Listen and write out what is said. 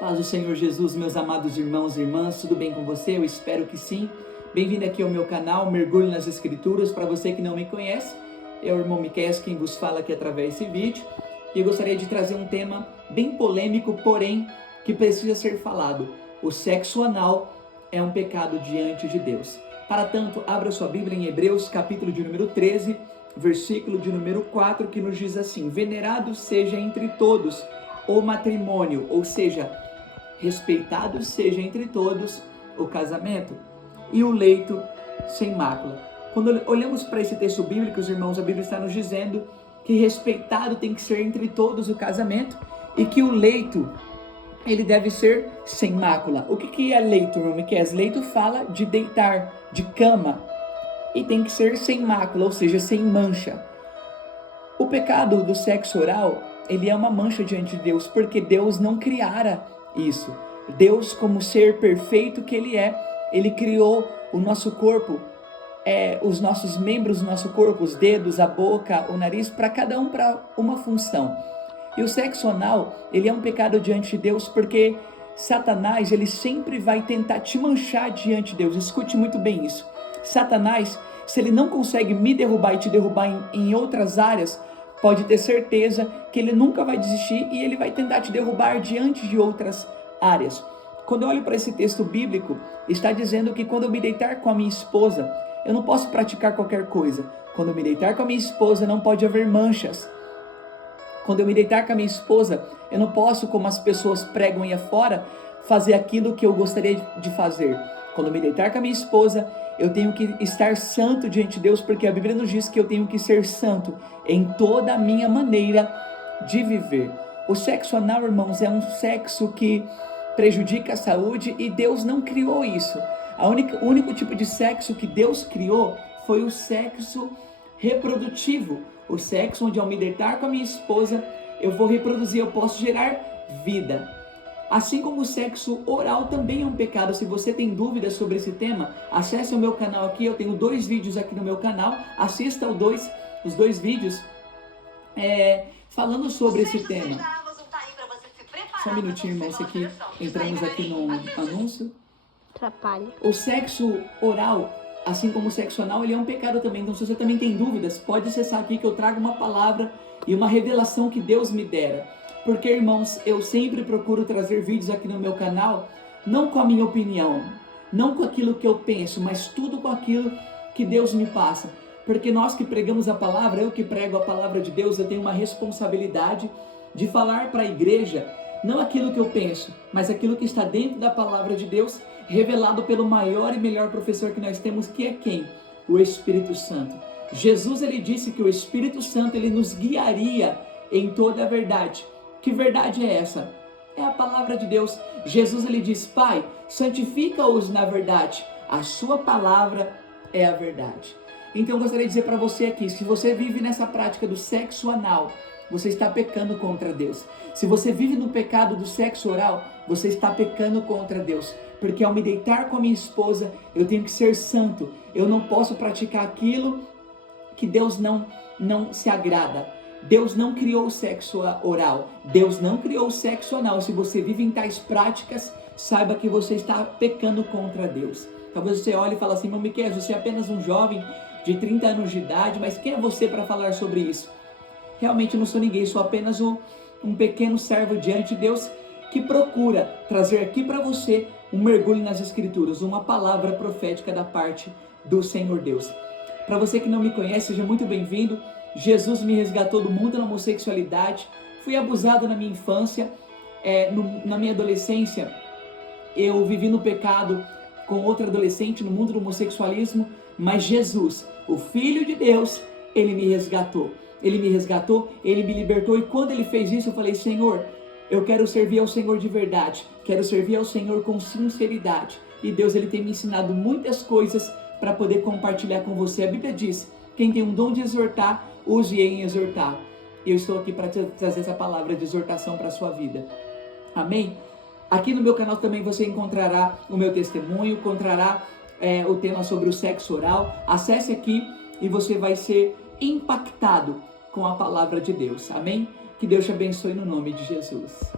Paz do Senhor Jesus, meus amados irmãos e irmãs, tudo bem com você? Eu espero que sim. Bem-vindo aqui ao meu canal Mergulho nas Escrituras. Para você que não me conhece, é o irmão Miqueias quem vos fala aqui através desse vídeo. E eu gostaria de trazer um tema bem polêmico, porém que precisa ser falado. O sexo anal é um pecado diante de Deus. Para tanto, abra sua Bíblia em Hebreus, capítulo de número 13, versículo de número 4, que nos diz assim: venerado seja entre todos o matrimônio, ou seja, respeitado seja entre todos o casamento e o leito sem mácula. Quando olhamos para esse texto bíblico, os irmãos, a Bíblia está nos dizendo que respeitado tem que ser entre todos o casamento e que o leito, ele deve ser sem mácula. O que é leito, irmão Miqueias? Leito fala de deitar, de cama, e tem que ser sem mácula, ou seja, sem mancha. O pecado do sexo oral, ele é uma mancha diante de Deus, porque Deus não criara isso. Deus, como ser perfeito que ele criou o nosso corpo, os nossos membros do nosso corpo, os dedos, a boca, o nariz, para cada um para uma função. E o sexo anal, ele é um pecado diante de Deus, porque Satanás, ele sempre vai tentar te manchar diante de Deus. Escute muito bem isso. Satanás, se ele não consegue me derrubar e te derrubar em outras áreas, pode ter certeza que ele nunca vai desistir e ele vai tentar te derrubar diante de outras áreas. Quando eu olho para esse texto bíblico, está dizendo que quando eu me deitar com a minha esposa, eu não posso praticar qualquer coisa. Quando eu me deitar com a minha esposa, não pode haver manchas. Quando eu me deitar com a minha esposa, eu não posso, como as pessoas pregam aí afora, fazer aquilo que eu gostaria de fazer. Quando eu me deitar com a minha esposa, eu tenho que estar santo diante de Deus, porque a Bíblia nos diz que eu tenho que ser santo em toda a minha maneira de viver. O sexo anal, irmãos, é um sexo que prejudica a saúde e Deus não criou isso. O único tipo de sexo que Deus criou foi o sexo reprodutivo. O sexo onde, ao me deitar com a minha esposa, eu vou reproduzir, eu posso gerar vida. Assim como o sexo oral também é um pecado. Se você tem dúvidas sobre esse tema, acesse o meu canal aqui. Eu tenho 2 vídeos aqui no meu canal. Assista os dois vídeos falando sobre esse tema. Só um minutinho, irmãos, aqui entramos aqui no anúncio. Atrapalha. O sexo oral, assim como o sexo anal, ele é um pecado também. Então, se você também tem dúvidas, pode acessar aqui que eu trago uma palavra e uma revelação que Deus me dera. Porque, irmãos, eu sempre procuro trazer vídeos aqui no meu canal, não com a minha opinião, não com aquilo que eu penso, mas tudo com aquilo que Deus me passa. Porque nós que pregamos a palavra, eu que prego a palavra de Deus, eu tenho uma responsabilidade de falar para a igreja, não aquilo que eu penso, mas aquilo que está dentro da palavra de Deus, revelado pelo maior e melhor professor que nós temos, que é quem? O Espírito Santo. Jesus, ele disse que o Espírito Santo, ele nos guiaria em toda a verdade. Que verdade é essa? É a palavra de Deus. Jesus, ele diz: Pai, santifica-os na verdade. A sua palavra é a verdade. Então eu gostaria de dizer para você aqui, se você vive nessa prática do sexo anal, você está pecando contra Deus. Se você vive no pecado do sexo oral, você está pecando contra Deus. Porque ao me deitar com a minha esposa, eu tenho que ser santo. Eu não posso praticar aquilo que Deus não se agrada. Deus não criou o sexo oral. Deus não criou o sexo anal. Se você vive em tais práticas, saiba que você está pecando contra Deus. Talvez você olhe e fale assim: meu Miqueias, você é apenas um jovem de 30 anos de idade, mas quem é você para falar sobre isso? Realmente eu não sou ninguém, sou apenas um pequeno servo diante de Deus que procura trazer aqui para você um mergulho nas Escrituras, uma palavra profética da parte do Senhor Deus. Para você que não me conhece, seja muito bem-vindo. Jesus me resgatou do mundo da homossexualidade. Fui abusado na minha infância, na minha adolescência. Eu vivi no pecado com outra adolescente no mundo do homossexualismo, mas Jesus, o Filho de Deus, ele me resgatou. Ele me resgatou, ele me libertou, e quando ele fez isso, eu falei: Senhor, eu quero servir ao Senhor de verdade, quero servir ao Senhor com sinceridade. E Deus, ele tem me ensinado muitas coisas para poder compartilhar com você. A Bíblia diz: quem tem um dom de exortar, use em exortar. E eu estou aqui para trazer essa palavra de exortação para a sua vida. Amém? Aqui no meu canal também você encontrará o meu testemunho, encontrará o tema sobre o sexo oral. Acesse aqui e você vai ser impactado com a palavra de Deus. Amém? Que Deus te abençoe no nome de Jesus.